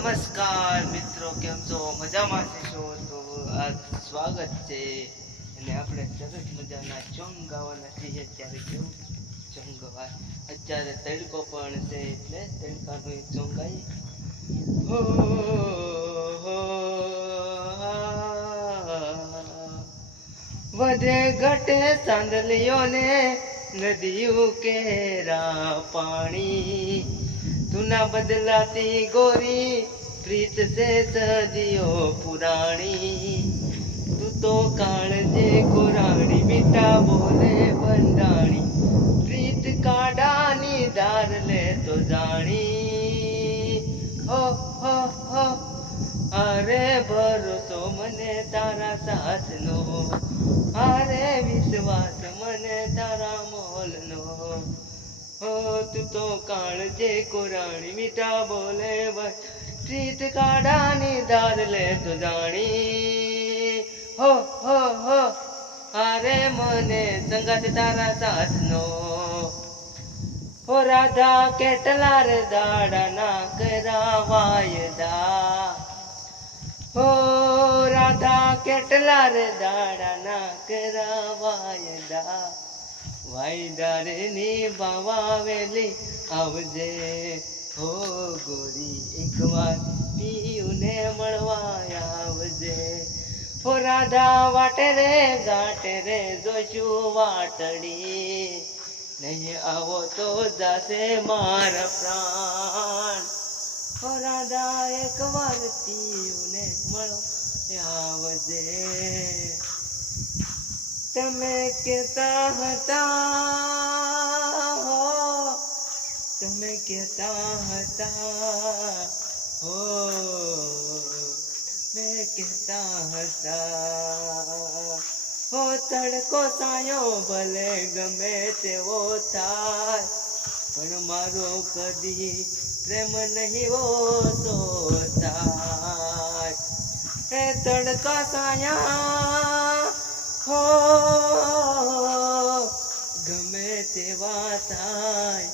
નમસ્કાર મિત્રો, કેમ છો? મજામાં છો? તો આજ સ્વાગત છે. અને આપણે સરસ મજાના ચોંગ ગાવાના છીએ. અત્યારે કેવું ચોંગ ગવાય અત્યારે તડકો પણ છે એટલે તડકાનું ચોંગ ગાઈ. વધે ઘટે ચાંદલિયોને નદીયું કેરા પાણી. તું ના બદલાતી ગોરી પ્રીત સે સદીઓ પુરાણી તું તો કાળજે કોરાણી મીઠા બોલે બંધાણી પ્રીત કાડાની દાર લે તો જાણી હો હો હો અરે ભરોસો મને તારા સાથનો અરે વિશ્વાસ મને તારા મોલનો હો તું કાળજે કોરાણી મીઠા બોલે પ્રીત કાઢાની દાર લે તો જાણી. હો હો હો અરે મને સંગત તારા સાથનો. હો, રાધા કેટલા રે દાડા ના કરા વાયદા હો, રાધા કેટલા રે દાડા ના કરા વાયદા વાયદા ની નિભાવાવેલી આવજે. હો ગોરી, એકવાર પીયુને મળવા આવજે. હો રાધા, વાટે રે ગાટે રે જોશું વાટડી. નહીં આવો તો જાશે મારા પ્રાણ. હો રાધા, એકવાર પીયુને મળો આવજે. તમે કેતા હતા હો, તમે કેતા હતા હો, મેં કહેતા હતા હો, તડકો સાયો ભલે ગમે તેવો થાય, પણ મારો કદી પ્રેમ નહીં ઓછો થાય. એ તડકા સાયા હો ગમે તેવા થાય,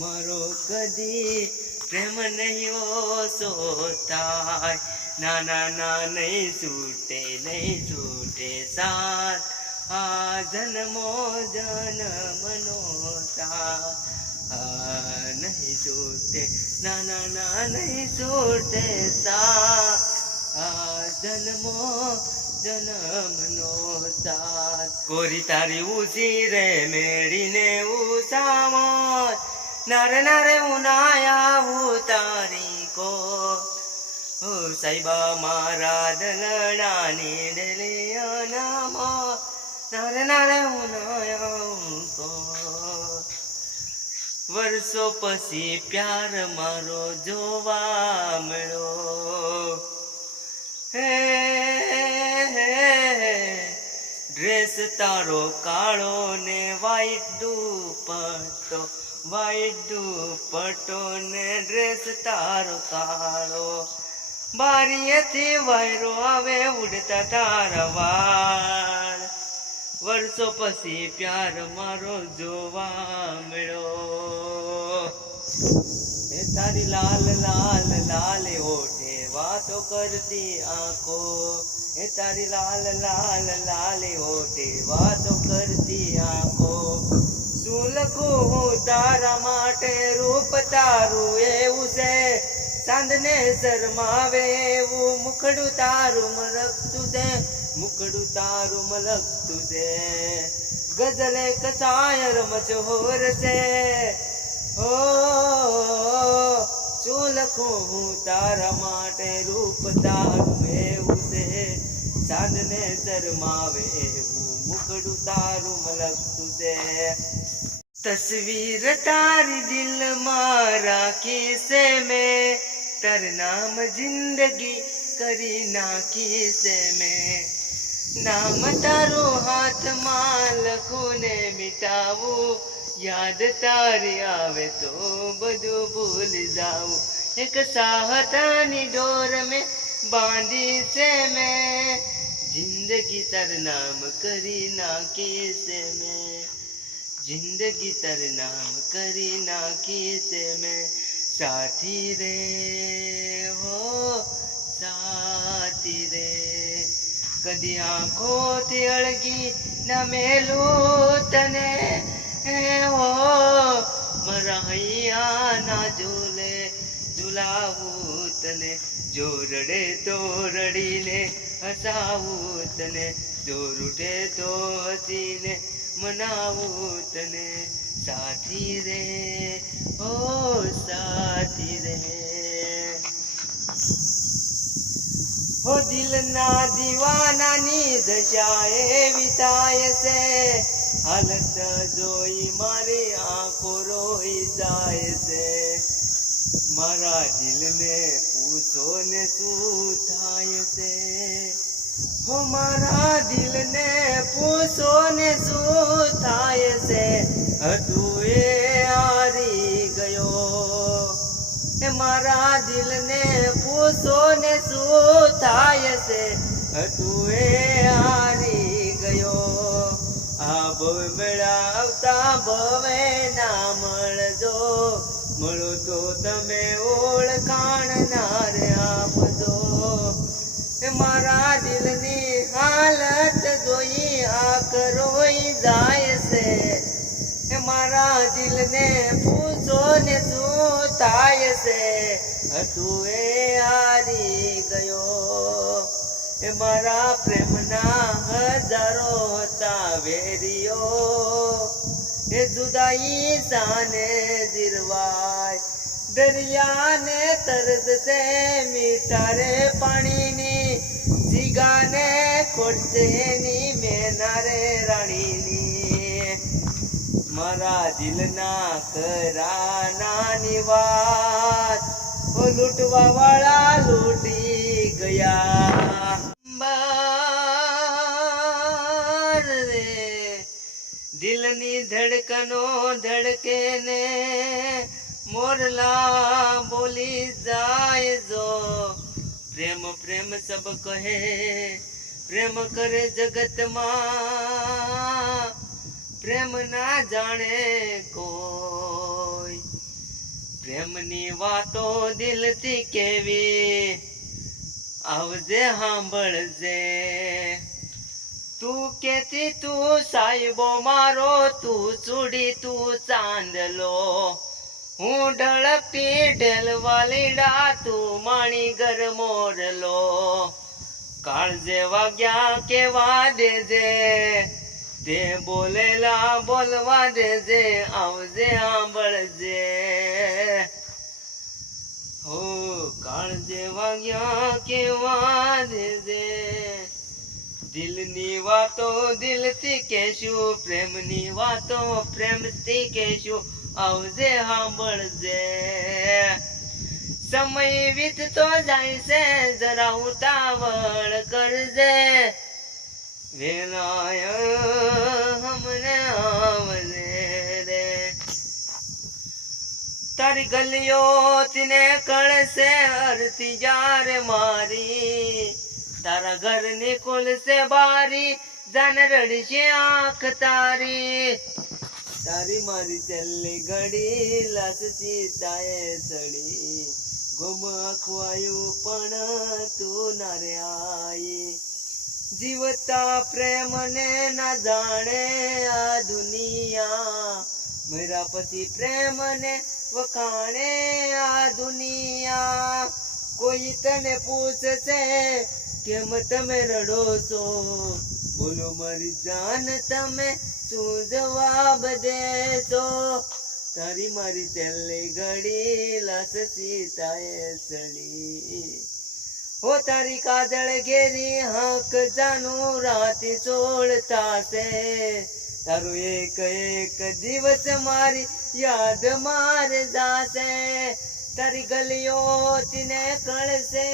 મારો કદી પ્રેમ નહીં ઓછો થાય. ના ના ના નહીં છૂટે નહીં છૂટે સાથ. આ જન્મો જન્મનો આ નહીં છૂટે ના ના ના નહીં છૂટે સાથ. આ જન્મો જન્મનો સાથ કોરી તારી ઉસી રે મેળીને ઉસામત નર નરે ઉનાયા ઉતારી કો સાઈબા મારા દલડાની ડલિયાનામાં નર નરે ઉનાયા કો વર્ષો પછી પ્યાર મારો જોવા મળ્યો. હે તારો કાળો ને વાઈટ દુપટ્ટો વાઈટ દુપટ્ટો ને ડ્રેસ તારો કાળો બારીએથી વાયરો આવે ઉડતા તારા વાળ વર્ષો પછી પ્યાર મારો જોવા મળ્યો એ તારી લાલ લાલ લાલ ઓઠે વાતો કરતી આંખો. એ તારી લાલ લાલ, લાલી ઓઠે વાતો કરતી આંખો. શું લખું હું તારા માટે? રૂપ તારું એવું છે. સાંદને શરમાવે એવું. મુખડું તારું મલકતું છે. મુખડું તારું મલકતું છે. ગઝલે કસાય મશહૂર છે. ઓ લખું હું તારા માટે રૂપ તારું એવું છે. ચાંદને શરમાવે એવું મુખડું તારું મલકતું છે. તસવીર તારી દિલમાં રાખી છે મેં. તર નામ જિંદગી કરી નાખી છે મેં. નામ તારું હાથમાં લખું ને મિટાવું. યાદ તારી આવે તો બધું ભૂલી જાઉં. એક સાહતાની ડોર મેં બાંધી છે મેં જિંદગી તર નામ કરી નાખી છે મેં જિંદગી તર નામ કરી નાખી છે મેં સાથી રે હો સાથી રે કદી આંખોથી અળગી ના મેલું તને હો મરા હૈયા ના જોલ ઝુલાવું તને જો રડે તો રડીને હસાવું તને જો રૂઠે તો હસીને મનાવું તને સાથી રે, ઓ સાથી રે. હો દિલના દીવાનાની દશા એવી થાય છે, હાલત જોઈ મારી આંખો રોઈ જાય છે. મારા દિલને પૂછો ને શું થાય છે? હો, મારા દિલને પૂછો ને શું થાય છે? હતું એ હારી ગયો. એ મારા દિલને પૂછો ને શું થાય છે? હતું એ હારી ગયો. આ ભવ મેળવતા ભવે ના મળજો. મળો તો તમે ઓળખાણ ના રે આપજો મારા દિલની હાલત જોઈ આંખ રોઈ જાય છે. મારા દિલને પૂછો ને શું થાય છે? હતું એ હારી ગયો. એ મારા પ્રેમના હજારો હતા વેરીઓ. એ જુદાઈ સાને જીરવાય. દરિયાને તરસ છે મીઠા પાણીની. જીગાને ખોડશે ની મેનારે રાણીની. મારા દિલના કરા નાની વાત લૂંટવા વાળા લૂંટી ગયા. દિલની ધડકનો ધડકે ને મોરલા બોલી જાય જો. પ્રેમ પ્રેમ સબ કહે, પ્રેમ કરે જગતમાં. પ્રેમ ના જાણે કોઈ. પ્રેમની વાતો દિલથી કેવી? આવજે, સાંભળજે. તું કેતી તું સાહેબો મારો, તું ચૂડી તું ચાંદલો. હું ઢળપી ઢેલવા તું માણી ઘર મોરલો. કાળજે વાગ્યા કેવા દેજે? તે બોલેલા બોલવા દેજે, આવજે આંબળજે. હો કાળજે વાગ્યા કેવા દેજે? દિલની વાતો દિલથી કહેશું, પ્રેમની વાતો પ્રેમથી કહેશું, આવજે, સાંભળજે. સમય વીતતો જાય છે, જરા ઉતાવળ કરજે. વેલાય હમને આવજે રે. તારી ગલીઓ તને કળશે અરતી જાર મારી. તારા ઘરની ખુલશે બારી જાન રડશે આંખ તારી. તારી મારી છેલ્લી ઘડી લાસી તાએ સડી. ગુમ અખવાયું પણ તું ના રે આઈ. જીવતા પ્રેમ ને ના જાણે આ દુનિયા. મર્યા પછી પ્રેમ ને વખાણે આ દુનિયા. કોઈ તને પૂછશે કેમ તમે રડો છો? બોલો મારી જાન, તમે શું જવાબ દેશો? તારી મારી છેલ્લી ઘડી, લાશ સીતાએ સડી. હો, તારી કાજળ ઘેરી, હક જાનું રાતી છોડતા છે. તારું એક એક દિવસ મારી યાદ માર જાશે. તારી ગલીઓ તીને કળશે,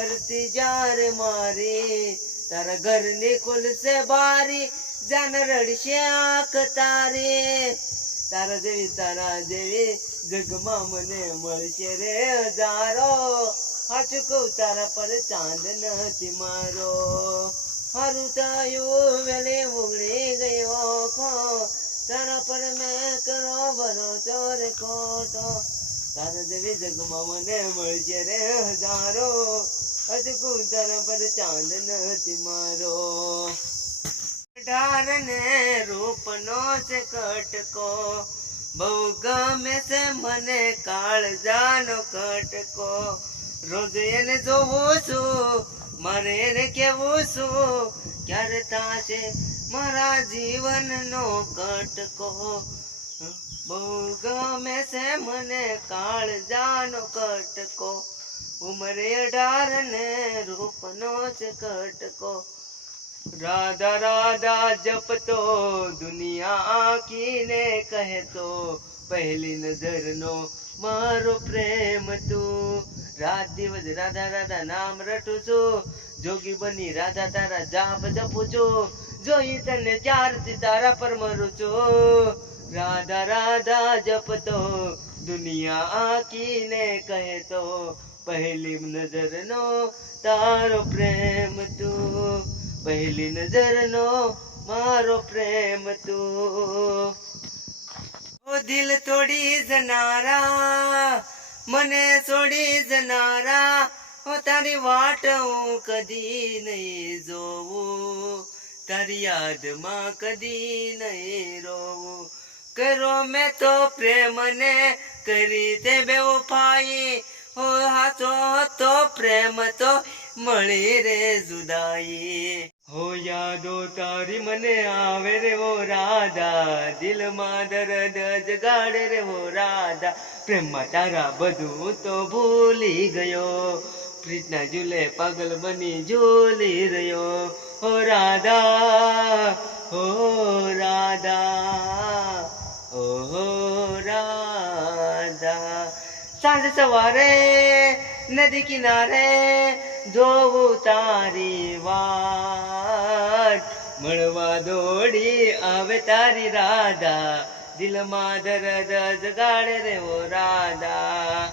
અરતી જાર મારી. તારા ઘરની ખુલશે બારી, જાન રડશે આંખ તારી. તારા જેવી તારા જેવી જગમાં મને મળશે રે હજારો. હાચું કહું, તારા પર ચાંદ નથી મારો. હારું થયું, વેલે ઉગડી ગયો ખો તારા પર મેં કરો ભરો ચોર ખોટો તારા જેવી જગમાં મને મળશે રે હજારો. અજગુદર પર ચાંદ નથી મારો. ઢારને રૂપનો છે કટકો બહુ ગમે છે મને કાળજાનો કટકો રોજ એને જોવું છું, મારે એને કેવું છું, ક્યારે થશે મારા જીવનનો કટકો બહુ ગમે છે મને કાળજાનો કટકો ઉમરે અઢાર ને રૂપનો જ કટકો રાધા રાધા જપતો દુનિયા આખીને કહેતો પહેલી નજરનો મારો પ્રેમ તું. રાત દિવસ રાધા રાધા નામ રટું છું. જોગી બની રાધા તારા જાપ જપું છું. જોઈ તને ચારથી તારા પર મરું છું. રાધા રાધા જપતો દુનિયા આખીને કહેતો પહેલી નજરનો તારો પ્રેમ તું, પહેલી નજરનો મારો પ્રેમ તું. દિલ તોડી જનારા, મને છોડી જનારા, ઓ તારી વાટ હું કદી નહીં જોવું તારી યાદમાં કદી નહીં રોવું કરો મેં તો પ્રેમને કરી તે બેવફાઈ હો હાથો તો પ્રેમ તો મળી રે જુદાઈ. હો યાદો તારી મને આવે રે ઓ રાધા. દિલમાં દર્દ જગાડે રે ઓ રાધા. પ્રેમમાં તારા બધું તો ભૂલી ગયો. પ્રીતના જુલે પાગલ બની ઝૂલી રહ્યો. હો રાધા હો રાધા. સવારે નદી કિનારે જોવું તારી વાત મળવા દોડી આવે તારી રાધા. દિલમાં દરદ જગાડે રે ઓ રાધા.